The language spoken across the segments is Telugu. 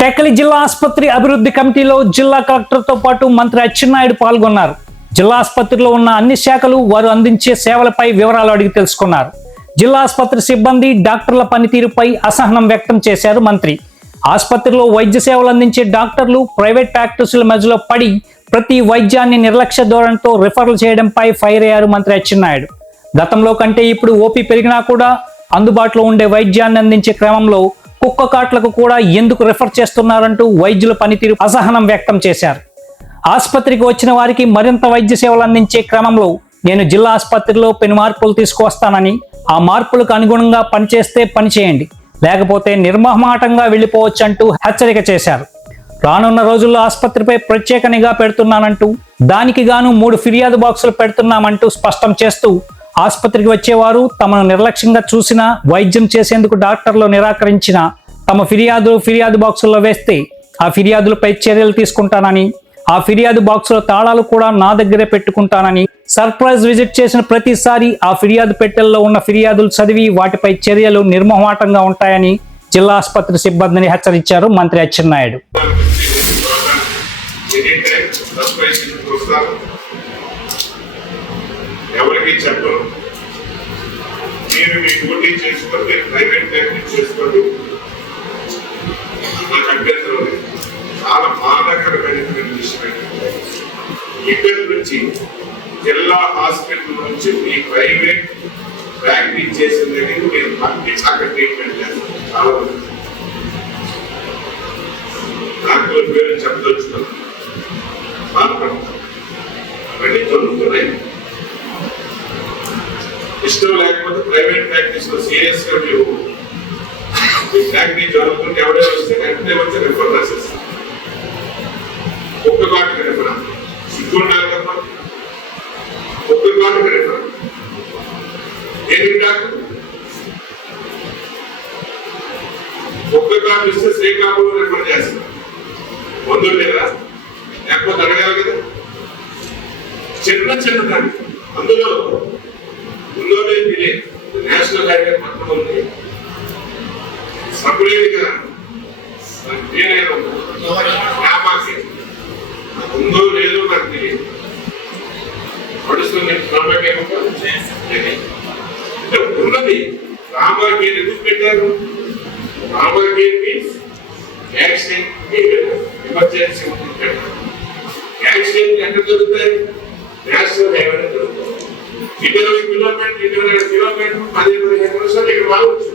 టెక్కలి జిల్లా ఆసుపత్రి అభివృద్ధి కమిటీలో జిల్లా కలెక్టర్తో పాటు మంత్రి అచ్చెన్నాయుడు పాల్గొన్నారు. జిల్లా ఆసుపత్రిలో ఉన్న అన్ని శాఖలు వారు అందించే సేవలపై వివరాలు అడిగి తెలుసుకున్నారు. జిల్లా ఆసుపత్రి సిబ్బంది డాక్టర్ల పనితీరుపై అసహనం వ్యక్తం చేశారు మంత్రి. ఆసుపత్రిలో వైద్య సేవలు అందించే డాక్టర్లు ప్రైవేట్ ప్రాక్టీసుల మధ్యలో పడి ప్రతి వైద్యాన్ని నిర్లక్ష్య ధోరణితో రిఫర్లు చేయడంపై ఫైర్ అయ్యారు మంత్రి అచ్చెన్నాయుడు. గతంలో కంటే ఇప్పుడు ఓపీ పెరిగినా కూడా అందుబాటులో ఉండే వైద్యాన్ని అందించే క్రమంలో కుక్క కాట్లకు కూడా ఎందుకు రిఫర్ చేస్తున్నారంటూ వైద్యుల పనితీరు అసహనం వ్యక్తం చేశారు. ఆసుపత్రికి వచ్చిన వారికి మరింత వైద్య సేవలు అందించే క్రమంలో నేను జిల్లా ఆసుపత్రిలో పెను మార్పులు తీసుకువస్తానని ఆ మార్పులకు అనుగుణంగా పనిచేస్తే పనిచేయండి లేకపోతే నిర్మహమాటంగా వెళ్ళిపోవచ్చంటూ హెచ్చరిక చేశారు. రానున్న రోజుల్లో ఆసుపత్రిపై ప్రత్యేక నిఘా పెడుతున్నానంటూ దానికి గాను మూడు ఫిర్యాదు బాక్సులు పెడుతున్నామంటూ స్పష్టం చేస్తూ ఆసుపత్రికి వచ్చేవారు తమను నిర్లక్ష్యంగా చూసిన వైద్యం చేసేందుకు డాక్టర్లు నిరాకరించిన తమ ఫిర్యాదులు ఫిర్యాదు బాక్సుల్లో వేస్తే ఆ ఫిర్యాదులపై చర్యలు తీసుకుంటానని ఆ ఫిర్యాదు బాక్సుల తాళాలు కూడా నా దగ్గరే పెట్టుకుంటానని సర్ప్రైజ్ విజిట్ చేసిన ప్రతిసారి ఆ ఫిర్యాదు పెట్టెల్లో ఉన్న ఫిర్యాదులు చదివి వాటిపై చర్యలు నిర్మోహమాటంగా ఉంటాయని జిల్లా ఆసుపత్రి సిబ్బందిని హెచ్చరించారు మంత్రి అచ్చెన్నాయుడు. ఎవరికి చెప్పరు. మీరు మీ డ్యూటీ చేసుకోండి ప్రైవేట్ టెక్నిక్ చేసుకోండి. నాకు అభ్యంతరం లేదు. చాలా బాధాకరమైనటువంటి విషయం ఇక్కడి నుంచి జిల్లా హాస్పిటల్ నుంచి మీ ప్రైవేట్ ప్రాక్టీస్ చేసింది అనేది మీరు పంపించి అక్కడ ట్రీట్మెంట్ చేస్తారు చాలా మంది డాక్టర్ పేరు చెప్పదలుచుకున్నాను. బాధపడతాను ఇష్టం లేకపోతే ప్రైవేట్ ప్రాక్టీస్లో సీరియస్గా మీరు మీ ప్రాక్టీస్ జరుగుతుంటే ఎవరైనా వస్తే వెంటనే వచ్చి రిఫర్ రాసేస్తారు ఒక్క కాటుకి రిఫర్ సిగ్గు ఉండాలి కదా ఒక్క కాటుకి రిఫర్ దేనికి డాక్టర్ ఒక్క కార్డు ఇస్తే శ్రీకాకుళం రిఫర్ చేస్తారు మందులు లేదా లేకపోతే అడగాలి కదా చిన్న చిన్న దాన్ని అందులో ఉందోనే నేషనల్ హైవే పక్కన ఉంది. ఉందో లేదో నాకు తెలియదు. పడుస్తుంది రామాకేమ ఉన్నది. రామాకేర్ ఎందుకు పెట్టారు? రామాకేర్ యాక్సిడెంట్ ఎమర్జెన్సీ ఉంటుంది యాక్సిడెంట్ ఎక్కడ జరుగుతాయి? నేషనల్ హైవే జరుగుతాయి. ఇరవై కిలోమీటర్ ఇరవై పదిహేను నిమిషాలు ఇక్కడ రావచ్చు.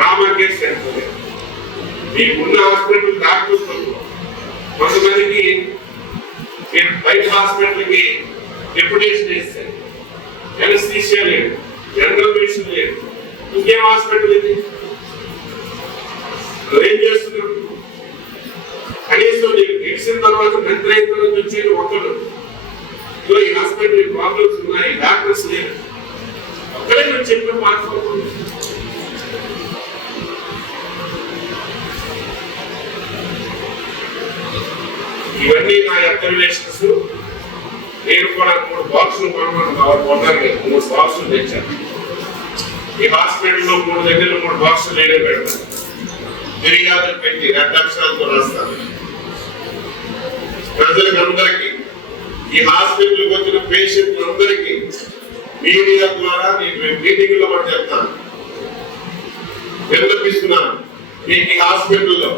రామా కేర్ సెంటర్ మీకున్న హాస్పిటల్ డాక్టర్స్ కొంతమందికి మీరు బయట హాస్పిటల్కి డెప్యుటేషన్ ఇస్తారు. ఎనస్థీషియా లేదు. జనరల్ మెడిసిన్ లేదు. ఇంకేం హాస్పిటల్ ఇది? ఏం చేస్తున్నారు? కనీసం నీకు తెలిసిన తర్వాత మంత్రి అయిన తర్వాత వచ్చేది ఒకడు ఇదిగో ఈ హాస్పిటల్ ప్రాబ్లమ్స్ ఉన్నాయి. డాక్టర్స్ లేరు. ఒక్కడే నువ్వు చెప్పిన మాట్లాడుతుంది ఇవన్నీ నా యొక్క రిలేషన్స్ నేను కూడా మూడు బాక్సులు కొనమని కొన్నాను మూడు బాక్సులు తెచ్చాను. ఈ హాస్పిటల్లో మూడు దగ్గర మూడు బాక్సులు నేనే పెడతాను. ఫిర్యాదులు పెట్టి రెడ్ అక్షరాలతో రాస్తాను. ప్రజలకు అందరికీ ఈ హాస్పిటల్కి వచ్చిన పేషెంట్ అందరికీ మీడియా ద్వారా నేను మీటింగ్లో కూడా చెప్తాను. విన్నపిస్తున్నాను మీకు హాస్పిటల్లో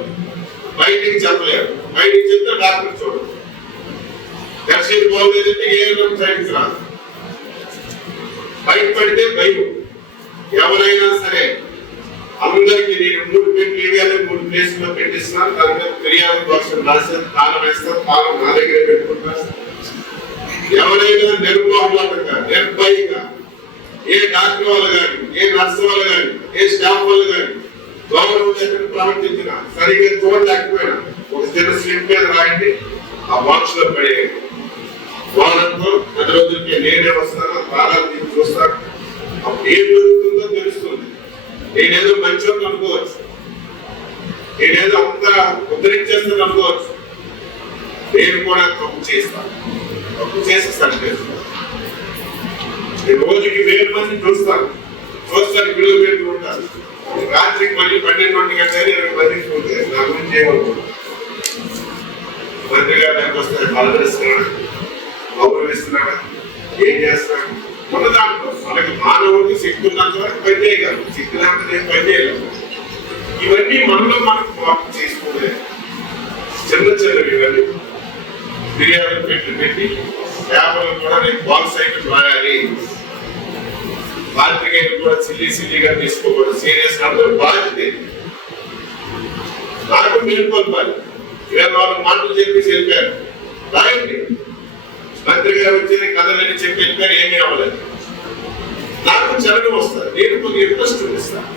బయటికి చెప్పలేరు. బయటికి చెప్తే డాక్టర్ చూడరు దర్శనం పోలేదంటే ఏ విధంగా సైన్స్ రాదు బయట పడితే భయం ఎవరైనా సరే అందరికీ నేను మూడు మీడియాలో మూడు ప్లేసుల్లో పెట్టిస్తున్నాను. దాని మీద ఫిర్యాదు కోసం రాసేది తాళం వేస్తాను తాళం నా దగ్గర పెట్టుకుంటాను ఎవరైనా నిర్మోహమాటంగా నిర్భయంగా. ఏ డాక్టర్ వాళ్ళు కానీ ఏ నర్స్ వాళ్ళు కానీ ఏ స్టాఫ్ వాళ్ళు కానీ గౌరవం దగ్గర ప్రవర్తించిన సరిగ్గా చూడలేకపోయినా ఒక చిన్న స్లిప్ మీద రాయండి ఆ బాక్స్లో పడేయండి. వారంతో పది రోజులకి నేనే వస్తాను తాళాలు తీసి చూస్తాను. అప్పుడు ఏం జరుగుతుందో తెలుస్తుంది. నేనేదో మంచోని అనుకోవచ్చు. నేనేదో అంత ఉద్ధరించేస్తాను అనుకోవచ్చు. నేను కూడా తప్పు చేస్తాను. తప్పు చేసి రోజుకి వేరు మంది చూస్తాను. చూస్తాను కిలోమీటర్లు ఉంటారు రాత్రికి మళ్ళీ పన్నెండు గంటల ఇరవై మందికి ఫోన్ నా గురించి ఏమనుకుంటున్నాను మంత్రి గారు నాకు వస్తే పలకరిస్తున్నాడు. గౌరవిస్తున్నాడా ఏం చేస్తున్నాడు ఉన్న దాంట్లో మనకి మానవుడికి శక్తి ఉన్నంత వరకు పని చేయగలం. శక్తి లేకపోతే ఏం పని చేయగలను ఇవన్నీ మనలో మనకు మార్పు చేసుకోలేదు చిన్న చిన్నవి ఇవన్నీ. ఫిర్యాదు పెట్టి పెట్టి పేపర్లు కూడా నేను బాల్ సైకిల్ రాయాలి. పాత్రికేయులు కూడా సిల్లి సిల్లిగా తీసుకోకూడదు. సీరియస్ అందరూ బాధ్యత ఇది. నాకు మేల్కొల్పాలి ఇరవై నాలుగు మాటలు చెప్పేసి వెళ్ళిపోయారు రాయండి. మంత్రి గారు వచ్చేది కథలని చెప్పి వెళ్ళిపోయారు ఏమీ అవ్వలేదు. నాకు చలనం వస్తారు నేను కొద్దిగా ఇంట్రెస్ట్ చూపిస్తాను